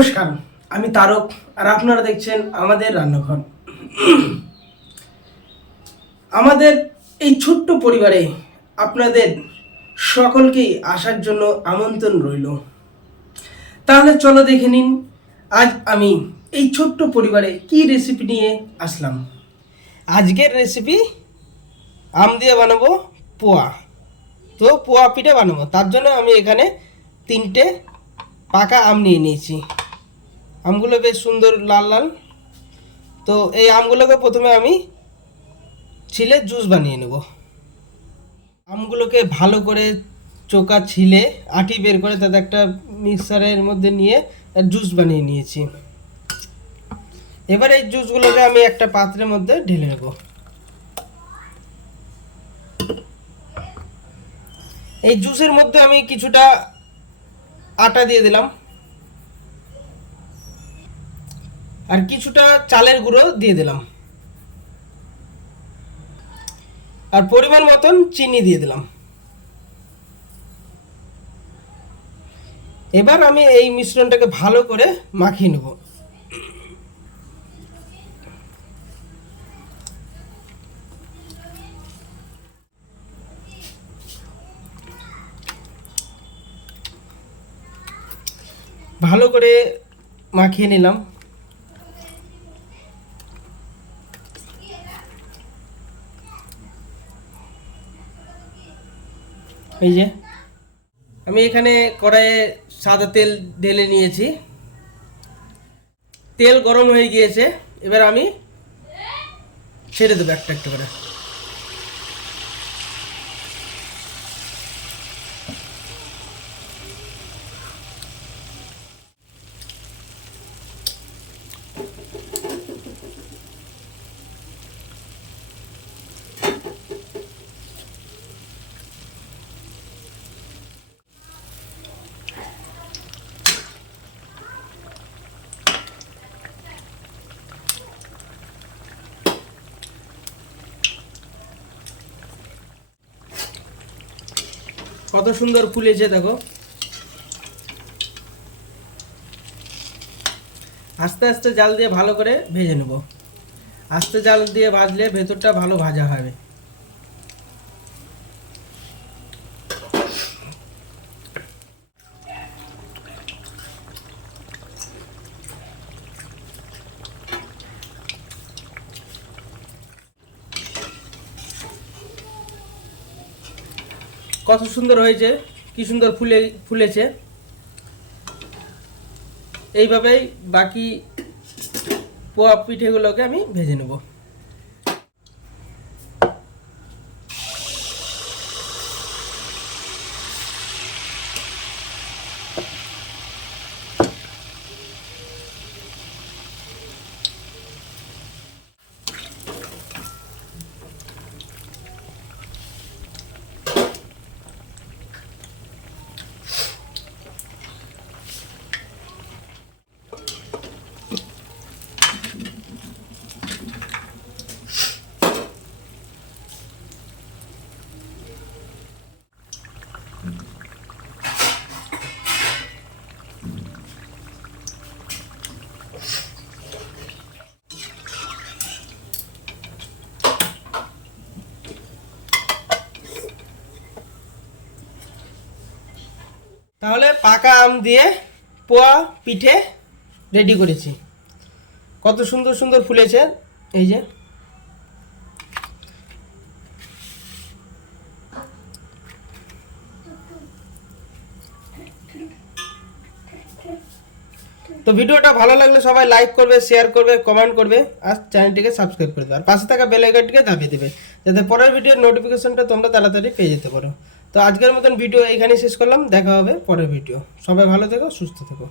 নমস্কার, আমি তারক আর আপনারা দেখছেন আমাদের রান্নাঘর। আমাদের এই ছোট্ট পরিবারে আপনাদের সকলকেই আসার জন্য আমন্ত্রণ রইল। তাহলে চলো দেখে নিন আজ আমি এই ছোট্ট পরিবারে কি রেসিপি নিয়ে আসলাম। আজকের রেসিপি আম দিয়ে বানাবো পোয়া। তো পোয়া পিঠে বানাবো, তার জন্য আমি এখানে 3টে পাকা আম নিয়ে নিয়েছি। আমগুলো বেশ সুন্দর লাল লাল। তো এই আমগুলোকে প্রথমে আমি ছিলে জুস বানিয়ে নেব। আমগুলোকে ভালো করে চোকা ছিলে আটি বের করে তাতে একটা মিক্সারের মধ্যে নিয়ে জুস বানিয়ে নিয়েছি। এবার এই জুসগুলোকে আমি একটা পাত্রের মধ্যে ঢেলে নেব। এই জুসের মধ্যে আমি কিছুটা আটা দিয়ে দিলাম আর কিছুটা চালের গুঁড়ো দিয়ে দিলাম আর পরিমাণ মতন চিনি দিয়ে দিলাম। এবার আমি এই মিশ্রণটাকে ভালো করে মাখিয়ে নেব। ভালো করে মাখিয়ে নিলাম। এই যে আমি এখানে কড়াইয়ে সাদা তেল ঢেলে নিয়েছি। তেল গরম হয়ে গিয়েছে, এবার আমি ছেড়ে দেবো একটা একটা করে। কত সুন্দর ফুলেছে দেখো। আস্তে আস্তে জাল দিয়ে ভালো করে ভেজে নেব। আস্তে জাল দিয়ে ভাজলে ভেতরটা ভালো ভাজা হবে। কত সুন্দর হয়েছে, কি সুন্দর ফুলেছে। এইভাবেই বাকি পোয়া পিঠেগুলোকে আমি ভেজে নেব। তাহলে পাকা আম দিয়ে পোয়া পিঠে রেডি করেছি। কত সুন্দর সুন্দর ফুলেছে। এই যে তো ভিডিওটা ভালো লাগলে সবাই লাইক করবে, শেয়ার করবে, কমেন্ট করবে আর চ্যানেলটিকে সাবস্ক্রাইব করে দেবে আর পাশে থাকা বেল আইকনটিকে দাবিয়ে দেবে যাতে পরের ভিডিওর নোটিফিকেশনটা তোমরা তাড়াতাড়ি পেয়ে যেতে পারো। তো আজকের মতন ভিডিও এখানেই শেষ করলাম। দেখা হবে পরের ভিডিও। সবাই ভালো থেকো, সুস্থ থেকো।